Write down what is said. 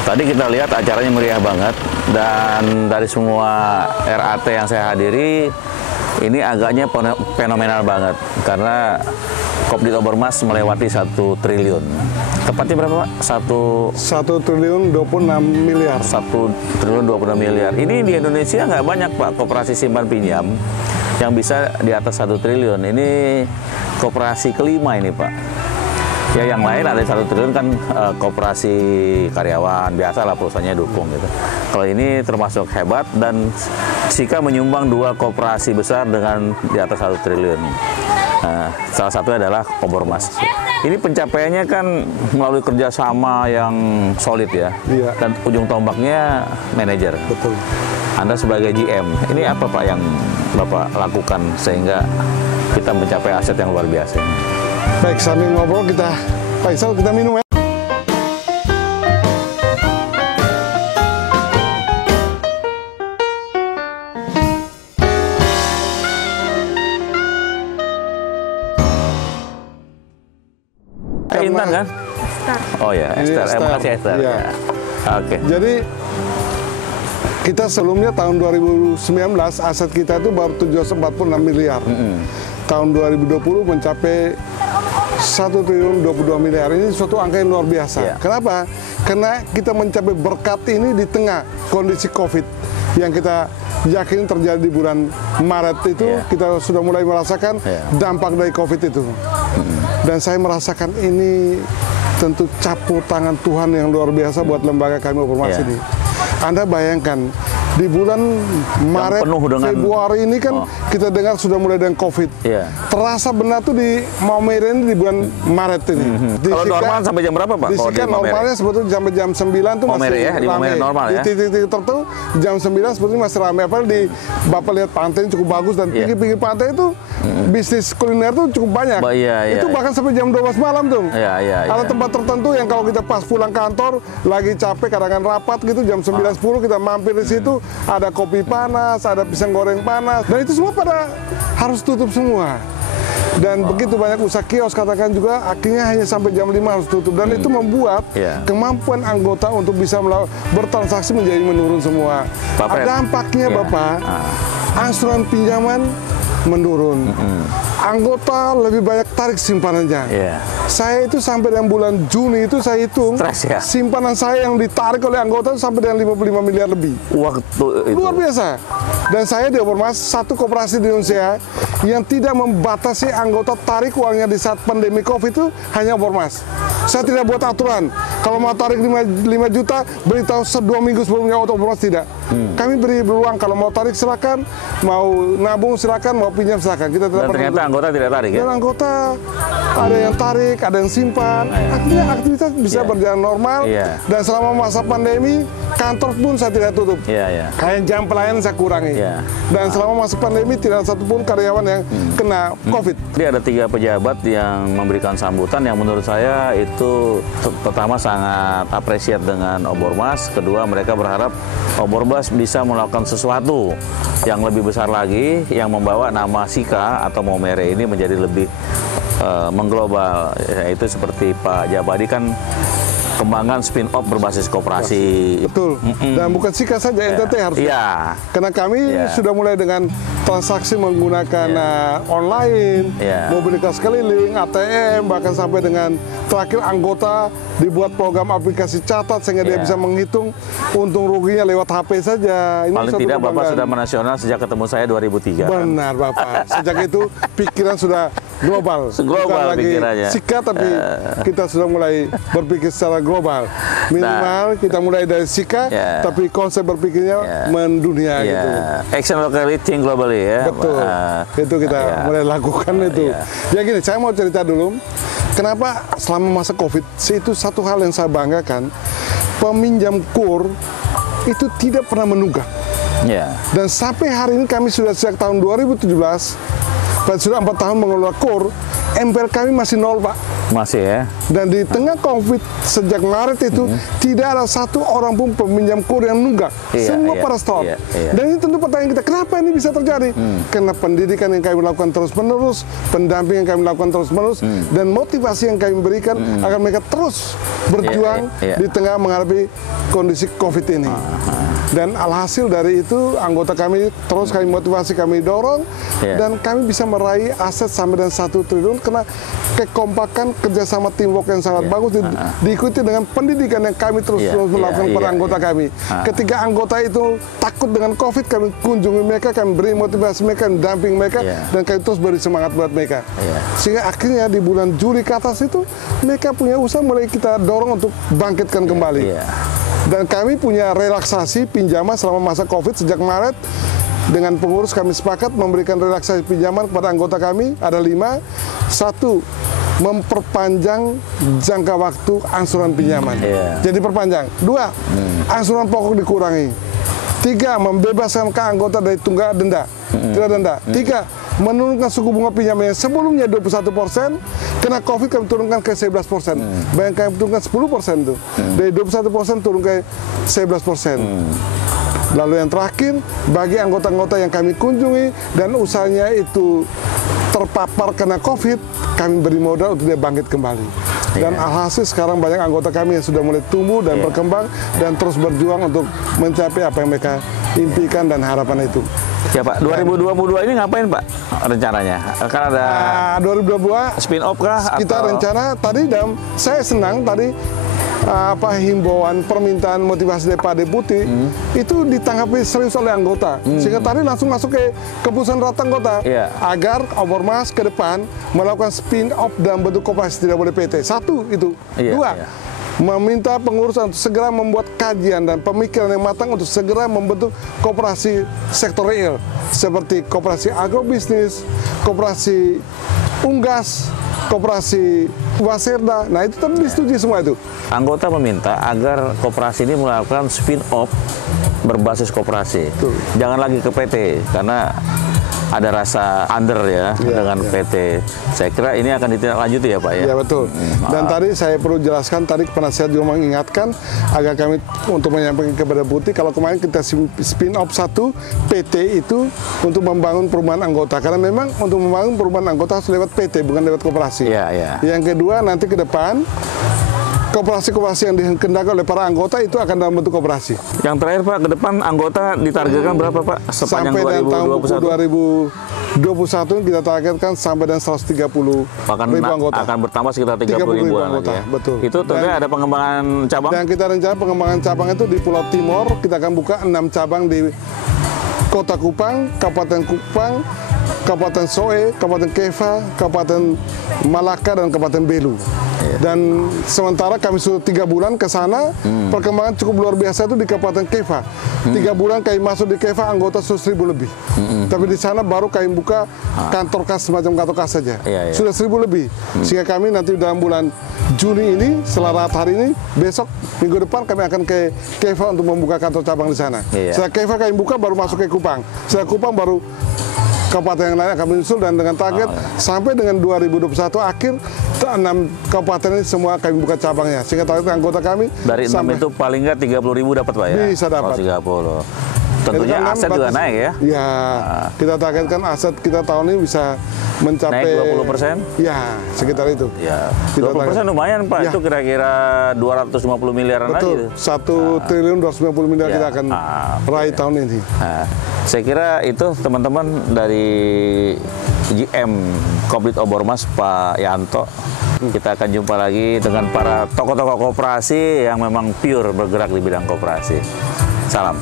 Tadi kita lihat acaranya meriah banget, dan dari semua RAT yang saya hadiri, ini agaknya fenomenal banget karena Kopdit Obermas melewati 1 triliun. Tepatnya berapa, Pak? 1 triliun 26 miliar. 1 triliun 26 miliar. Ini di Indonesia nggak banyak, Pak, koperasi simpan pinjam yang bisa di atas 1 triliun. Ini koperasi kelima ini, Pak. Ya, yang lain ada 1 triliun kan koperasi karyawan, biasalah perusahaannya dukung gitu. Kalau ini termasuk hebat, dan Sika menyumbang 2 koperasi besar dengan di atas 1 triliun. Salah satunya adalah Obermas. Ini pencapaiannya kan melalui kerjasama yang solid ya, Iya. dan ujung tombaknya manajer. Betul. Anda sebagai GM, ini apa Pak yang Bapak lakukan sehingga kita mencapai aset yang luar biasa? Baik, sambil ngobrol Pak Isal, kita minum ya. Intan kan? Oh ya, Esther. Terima kasih Esther. Iya. Ya. Oke. Jadi kita sebelumnya tahun 2019 aset kita itu baru 746 miliar. Tahun 2020 mencapai 1 triliun 22 miliar. Ini suatu angka yang luar biasa. Iya. Kenapa? Karena kita mencapai berkat ini di tengah kondisi COVID yang kita yakin terjadi di bulan Maret itu. Iya. Kita sudah mulai merasakan dampak dari COVID itu. Dan saya merasakan ini tentu campur tangan Tuhan yang luar biasa buat lembaga kami Obermas ini. Anda bayangkan, di bulan Maret, Februari ini kan kita dengar sudah mulai dengan COVID. Terasa benar tuh di Maumere ini di bulan Maret ini. Kalau normal sampai jam berapa, Pak? Di Sika normalnya sebetulnya sampai jam 9 tuh masih ya, di ramai. normal ya? Di titik-titik tertentu jam 9 sebetulnya masih ramai. Apalagi di Bapak lihat pantai cukup bagus, dan pinggir-pinggir pantai itu bisnis kuliner tuh cukup banyak. Itu bahkan sampai jam 12 malam tuh. Ada tempat tertentu yang kalau kita pas pulang kantor lagi capek, kadang-kadang rapat gitu jam 9-10 kita mampir di situ, ada kopi panas, ada pisang goreng panas, dan itu semua pada harus tutup semua. Dan begitu banyak usaha kios katakan juga akhirnya hanya sampai jam 5 harus tutup, dan itu membuat kemampuan anggota untuk bisa bertransaksi menjadi menurun semua. Dampaknya Bapak, angsuran pinjaman menurun. Anggota lebih banyak tarik simpanannya. Saya itu sampai dengan bulan Juni itu saya hitung simpanan saya yang ditarik oleh anggota sampai dengan 55 miliar lebih. Waktu itu luar biasa. Dan saya di Obermas, satu koperasi di Indonesia yang tidak membatasi anggota tarik uangnya di saat pandemi COVID itu hanya Obermas. Saya tidak buat aturan. Kalau mau tarik 5 juta, beritahu 2 minggu sebelumnya Obermas tidak. Kami beri peluang, kalau mau tarik silakan, mau nabung silakan, mau pinjam silakan. Kita tidak. Dan ternyata anggota tidak tarik ya? Dan anggota ada yang tarik, ada yang simpan. Akhirnya aktivitas bisa berjalan normal. Dan selama masa pandemi, kantor pun saya tidak tutup. Kayak jam pelayanan saya kurangi. Dan selama masa pandemi tidak ada satupun karyawan yang kena COVID. Jadi ada 3 pejabat yang memberikan sambutan yang menurut saya itu pertama sangat apresiat dengan Obermas. Kedua, mereka berharap Obermas bisa melakukan sesuatu yang lebih besar lagi, yang membawa nama Sika atau Maumere ini menjadi lebih mengglobal. Yaitu seperti Pak Jabadi kan kembangan spin-off berbasis koperasi. Betul. Dan bukan Sika saja, NTT harus. Karena kami sudah mulai dengan transaksi menggunakan online, mobilitas keliling, ATM, bahkan sampai dengan terakhir anggota dibuat program aplikasi catat sehingga dia bisa menghitung untung ruginya lewat HP saja. Ini paling tidak Bapak sudah menasional sejak ketemu saya 2003. Benar Bapak. Sejak itu pikiran sudah global. Global lagi pikirannya. Sika, tapi kita sudah mulai berpikir secara global. Minimal kita mulai dari Sika, tapi konsep berpikirnya mendunia gitu. Action locally, think globally ya. Betul. Itu kita mulai lakukan itu. Ya gini, saya mau cerita dulu. Kenapa selama masa COVID, itu satu hal yang saya banggakan, peminjam KUR itu tidak pernah menunggak. Dan sampai hari ini kami sudah sejak tahun 2017, sudah 4 tahun mengelola KUR, MPR kami masih 0 Pak. Masih ya. Dan di tengah COVID sejak Maret itu tidak ada satu orang pun peminjam kur yang nunggak. Semua pada stop. Dan ini tentu pertanyaan kita, kenapa ini bisa terjadi? Karena pendidikan yang kami lakukan terus-menerus, pendampingan yang kami lakukan terus-menerus, dan motivasi yang kami berikan agar mereka terus berjuang di tengah menghadapi kondisi COVID ini. Dan alhasil dari itu anggota kami terus kami motivasi, kami dorong, dan kami bisa meraih aset sampai dengan 1 triliun karena kekompakan kerjasama teamwork yang sangat bagus diikuti dengan pendidikan yang kami terus melakukan kepada anggota kami. Ketika anggota itu takut dengan COVID, kami kunjungi mereka, kami beri motivasi mereka, damping mereka, dan kami terus beri semangat buat mereka. Sehingga akhirnya di bulan Juli ke atas itu mereka punya usaha mulai kita dorong untuk bangkitkan kembali. Dan kami punya relaksasi pinjaman selama masa COVID sejak Maret. Dengan pengurus kami sepakat memberikan relaksasi pinjaman kepada anggota kami, ada 5. 1, memperpanjang jangka waktu angsuran pinjaman. Jadi perpanjang. 2, angsuran pokok dikurangi. 3, membebaskan ke anggota dari tunggal denda. Tidak denda. 3, menurunkan suku bunga pinjaman yang sebelumnya 21%, kena COVID kami turunkan ke 11%. Bayangkan kami turunkan 10% itu. Dari 21% turun ke 11%. Lalu yang terakhir, bagi anggota-anggota yang kami kunjungi dan usahanya itu terpapar kena COVID, kami beri modal untuk dia bangkit kembali. Dan alhasil sekarang banyak anggota kami yang sudah mulai tumbuh dan berkembang dan terus berjuang untuk mencapai apa yang mereka impikan dan harapan itu. Ya Pak, 2022 ini ngapain Pak rencananya? Kan ada 2022 spin off kah? Kita rencana tadi, dan saya senang tadi himbauan permintaan motivasi dari Pak Deputi itu ditanggapi serius oleh anggota, sehingga tadi langsung masuk ke keputusan rata anggota agar Obormas ke depan melakukan spin off dalam bentuk koperasi, tidak boleh PT. 1 itu. 2, meminta pengurus untuk segera membuat kajian dan pemikiran yang matang untuk segera membentuk koperasi sektor real seperti koperasi agrobisnis, koperasi unggas, koperasi Waserda. Nah itu kan disetujui semua itu. Anggota meminta agar koperasi ini melakukan spin off berbasis koperasi. Jangan lagi ke PT karena ada rasa under dengan PT. Saya kira ini akan ditindaklanjuti ya Pak ya. Ya betul. Dan tadi saya perlu jelaskan, tadi penasihat juga mengingatkan agar kami untuk menyampaikan kepada Putih, kalau kemarin kita spin off 1 PT itu untuk membangun perumahan anggota, karena memang untuk membangun perumahan anggota harus lewat PT bukan lewat koperasi. Yang kedua, nanti ke depan koperasi-koperasi yang dikehendaki oleh para anggota itu akan dalam bentuk koperasi. Yang terakhir Pak, ke depan anggota ditargetkan berapa Pak sepanjang sampai 2021? Tahun 2021 kita targetkan sampai dan 130 ribu anggota. Akan bertambah sekitar 30 ribuan anggota. ya. Betul. Itu tentunya ada pengembangan cabang? Dan kita rencana pengembangan cabang itu di Pulau Timor, kita akan buka 6 cabang di Kota Kupang, Kabupaten Kupang, Kabupaten Soe, Kabupaten Keva, Kabupaten Malaka, dan Kabupaten Belu. Dan sementara kami sudah 3 bulan ke sana, perkembangan cukup luar biasa itu di Kabupaten Keva. 3 bulan kami masuk di Keva, anggota 100.000 lebih. Tapi di sana baru kami buka kantor kas, semacam kantor kas saja. Sudah 1.000 lebih. Sehingga kami nanti dalam bulan Juni ini, setelah rapat hari ini, besok minggu depan kami akan ke Keva untuk membuka kantor cabang di sana. Setelah Keva kami buka, baru masuk ke Kupang. Setelah Kupang baru kabupaten yang lain akan menyusul, dan dengan target sampai dengan 2021 akhir 6 kabupaten ini semua kami buka cabangnya, sehingga target anggota kami dari 6 itu paling nggak 30.000 dapat Pak ya? Bisa dapat. 30. Tentunya aset juga naik ya? Ya, kita targetkan aset kita tahun ini bisa mencapai naik 20%? Ya, sekitar itu. Ya, 20% lumayan Pak, itu kira-kira 250 miliaran lagi. Betul, 1 triliun 250 miliar kita akan raih tahun ini. Saya kira itu teman-teman dari GM Koplit Obormas Pak Yanto. Kita akan jumpa lagi dengan para tokoh-tokoh koperasi yang memang pure bergerak di bidang koperasi. Salam.